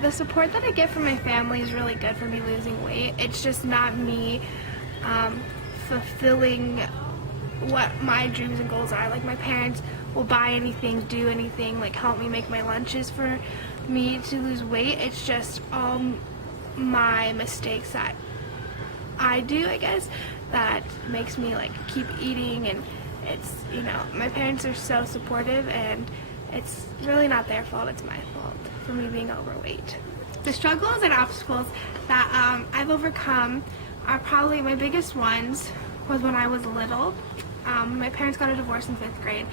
The support that I get from my family is really good for me losing weight. It's just not me fulfilling what my dreams and goals are. Like, my parents will buy anything, do anything, like help me make my lunches for me to lose weight. It's just all my mistakes that I do, I guess, that makes me like keep eating. And it's, you know, my parents are so supportive, and it's really not their fault, it's my fault for me being overweight. The struggles and obstacles that I've overcome are probably, my biggest ones was when I was little. My parents got a divorce in 5th grade.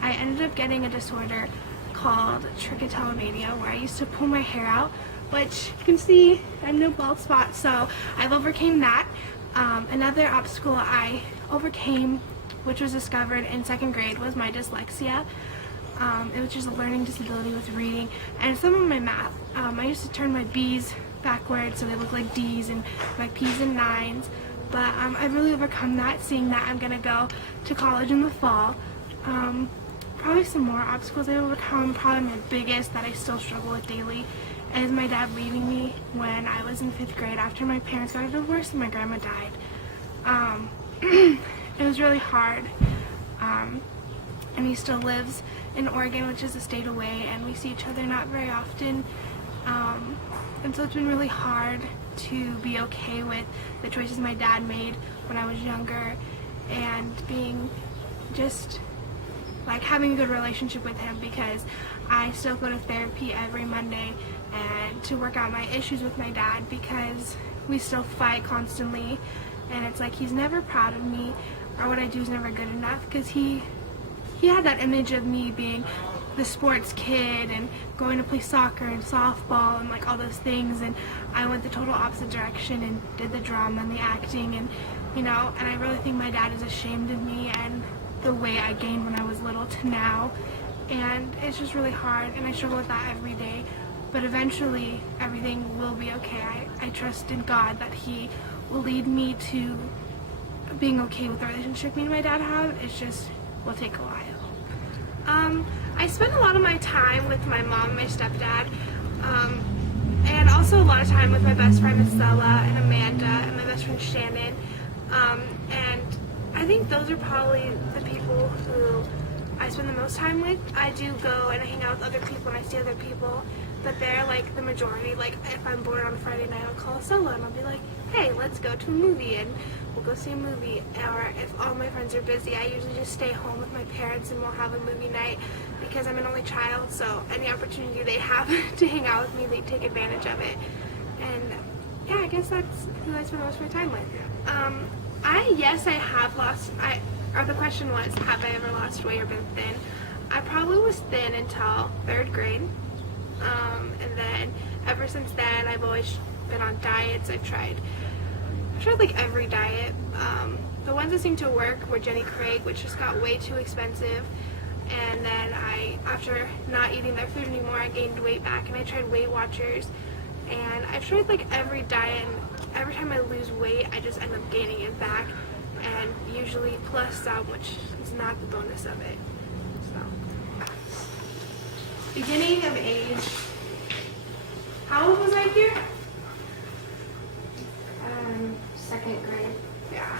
I ended up getting a disorder called trichotillomania, where I used to pull my hair out, which you can see I have no bald spots, so I've overcame that. Another obstacle I overcame, which was discovered in 2nd grade, was my dyslexia. It was just a learning disability with reading and some of my math. I used to turn my B's backwards so they look like D's, and my P's and 9s. But I've really overcome that, seeing that I'm going to go to college in the fall. Probably some more obstacles I overcome, probably my biggest that I still struggle with daily, is my dad leaving me when I was in 5th grade after my parents got a divorce and my grandma died. It was really hard. And he still lives in Oregon, which is a state away, and we see each other not very often. And so it's been really hard to be okay with the choices my dad made when I was younger, and being just like having a good relationship with him, because I still go to therapy every Monday and to work out my issues with my dad, because we still fight constantly, and it's like he's never proud of me, or what I do is never good enough, because he had that image of me being the sports kid and going to play soccer and softball and like all those things, and I went the total opposite direction and did the drama and the acting, and you know, and I really think my dad is ashamed of me and the way I gained when I was little to now, and it's just really hard, and I struggle with that every day, but eventually everything will be okay. I trust in God that He will lead me to being okay with the relationship me and my dad have. It's just will take a while. I spend a lot of my time with my mom and my stepdad, and also a lot of time with my best friend Estella and Amanda and my best friend Shannon, and I think those are probably the people who I spend the most time with. I do go and I hang out with other people and I see other people, but they're like the majority. Like if I'm bored on a Friday night, I'll call Estella and I'll be like, hey, let's go to a movie, and we'll go see a movie. Or if all my friends are busy, I usually just stay home with my parents and we'll have a movie night, because I'm an only child, so any opportunity they have to hang out with me, they take advantage of it. And yeah, I guess that's who I spend most of my time with. Yes, I have lost, or the question was, have I ever lost weight or been thin? I probably was thin until 3rd grade, and then ever since then I've always been on diets. I've tried like every diet. The ones that seemed to work were Jenny Craig, which just got way too expensive, and then after not eating their food anymore, I gained weight back, and I tried Weight Watchers, and I've tried like every diet, and every time I lose weight I just end up gaining it back, and usually plus some, which is not the bonus of it. So, beginning of age, how old was I here? 2nd grade. Yeah.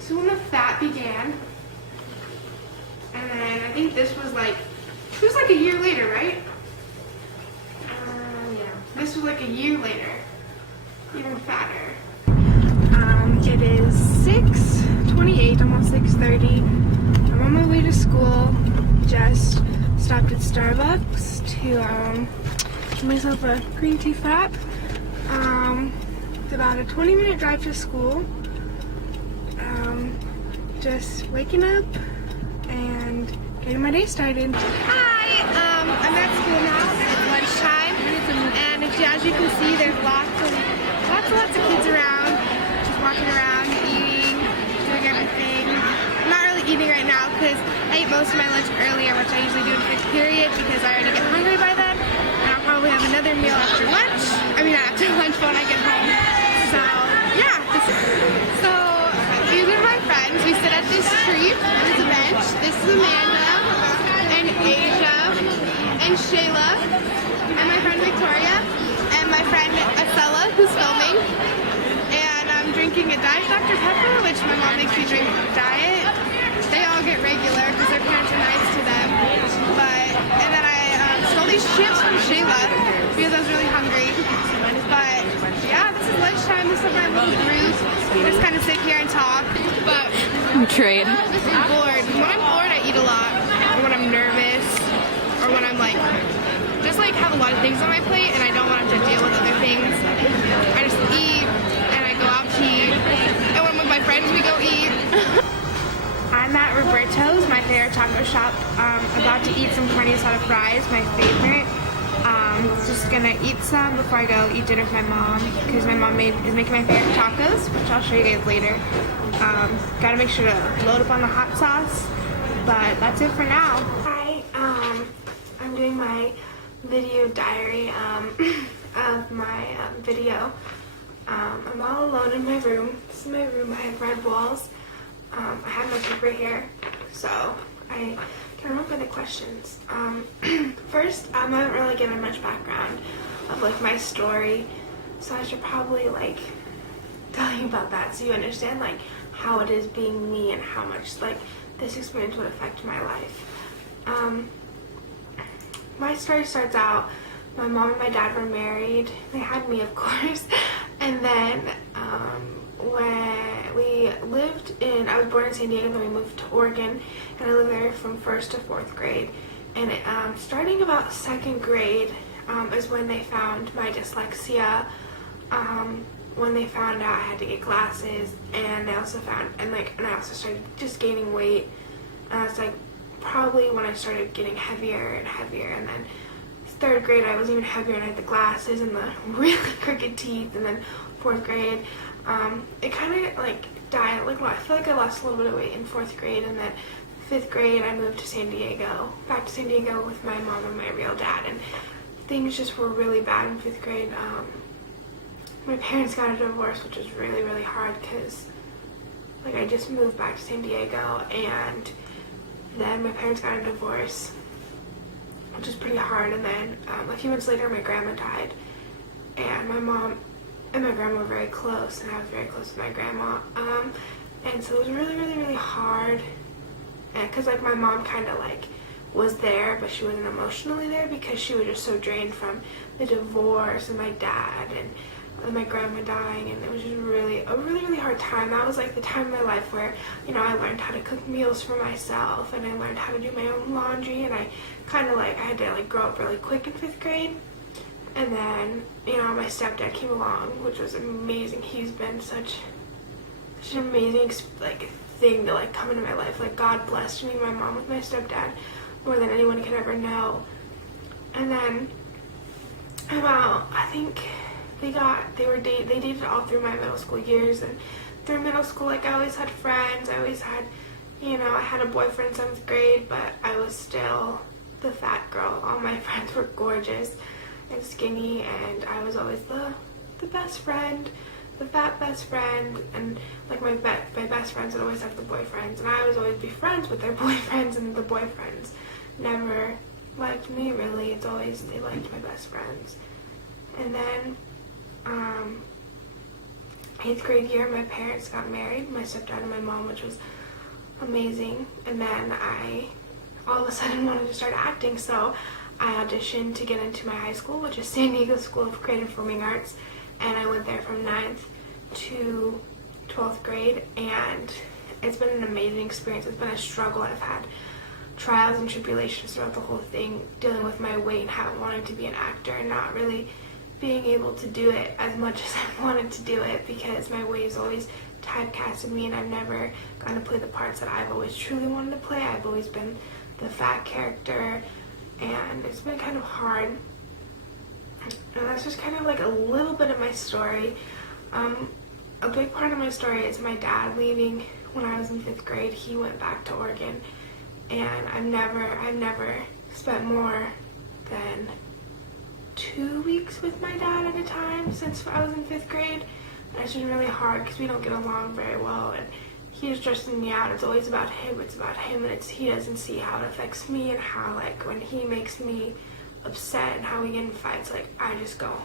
So when the fat began, and then I think this was like, it was like a year later, right? Yeah. This was like a year later, even fatter. It is 6:28, almost 6:30. I'm on my way to school. Just stopped at Starbucks to give myself a green tea frap. It's about a 20-minute drive to school. Just waking up and getting my day started. Hi, I'm at school now. It's lunchtime, and as you can see, there's lots of kids around, just walking around, eating, doing everything. I'm not really eating right now because I ate most of my lunch earlier, which I usually do in 5th period because I already get hungry by then. And I'll probably have another meal after lunch. I mean, not after lunch, but when I get home. So, yeah. So, these are my friends. We sit at this tree. There's a bench. This is Amanda, and Asia, and Shayla, and my friend Victoria. Acela, who's filming, and I'm drinking a Diet Dr. Pepper, which my mom makes me drink diet. They all get regular because their parents are nice to them. And then I stole these chips from Shayla because I was really hungry. But yeah, this is lunchtime. This is my little group. I just kind of sit here and talk. But Trade. I'm bored. When I'm bored, I eat a lot. Or when I'm nervous, or when I'm like, just like have a lot of things on my plate and I don't want to deal with other things. I just eat and I go out to eat. And when I'm with my friends, we go eat. I'm at Roberto's, my favorite taco shop. About to eat some carne asada fries, my favorite. Just gonna eat some before I go eat dinner with my mom because my mom is making my favorite tacos, which I'll show you guys later. Gotta make sure to load up on the hot sauce, but that's it for now. Hi, I'm doing my video diary of my video. I'm all alone in my room. This is my room. I have red walls. I have my paper here, so I can remember the questions. First, I haven't really given much background of like my story, so I should probably like tell you about that so you understand like how it is being me and how much like this experience would affect my life. My story starts out, my mom and my dad were married. They had me, of course, and then when we lived in, I was born in San Diego, then we moved to Oregon, and I lived there from 1st to 4th grade. And starting about 2nd grade is when they found my dyslexia, when they found out I had to get glasses, and they also found, and I also started just gaining weight. It's like probably when I started getting heavier and heavier, and then 3rd grade I was even heavier and I had the glasses and the really crooked teeth, and then 4th grade it kind of like died. Like I feel like I lost a little bit of weight in 4th grade, and then 5th grade I moved to San Diego, back to San Diego with my mom and my real dad, and things just were really bad in 5th grade. My parents got a divorce, which was really, really hard because like I just moved back to San Diego, and then my parents got a divorce, which is pretty hard. And then a few months later my grandma died, and my mom and my grandma were very close, and I was very close with my grandma, and so it was really, really, really hard, and because like my mom kind of like was there, but she wasn't emotionally there because she was just so drained from the divorce and my dad and my grandma dying, and it was just a really, really hard time. That was like the time in my life where, you know, I learned how to cook meals for myself, and I learned how to do my own laundry, and I kind of like, I had to like grow up really quick in 5th grade. And then, you know, my stepdad came along, which was amazing. He's been such an amazing like thing to like come into my life. Like God blessed me and my mom with my stepdad more than anyone could ever know. And then about, I think they dated all through my middle school years, and through middle school, like I always had friends. I always had, you know, I had a boyfriend in 7th grade, but I was still the fat girl. All my friends were gorgeous and skinny, and I was always the best friend, the fat best friend, and like my best friends would always have the boyfriends, and I would always be friends with their boyfriends, and the boyfriends never liked me really. It's always they liked my best friends. And then 8th grade year, my parents got married, my stepdad and my mom, which was amazing. And then I all of a sudden wanted to start acting, so I auditioned to get into my high school, which is San Diego School of Creative Performing Arts, and I went there from 9th to 12th grade, and it's been an amazing experience. It's been a struggle. I've had trials and tribulations throughout the whole thing, dealing with my weight and how I wanted to be an actor and not really being able to do it as much as I wanted to do it because my weight has always typecasted me, and I've never gotten to play the parts that I've always truly wanted to play. I've always been the fat character, and it's been kind of hard. And that's just kind of like a little bit of my story. A big part of my story is my dad leaving when I was in 5th grade. He went back to Oregon, and I've never spent more than 2 weeks with my dad at a time since I was in 5th grade. And it's just really hard because we don't get along very well, and he's stressing me out. It's always about him, and he doesn't see how it affects me, and how like when he makes me upset and how we get in fights, like I just go home.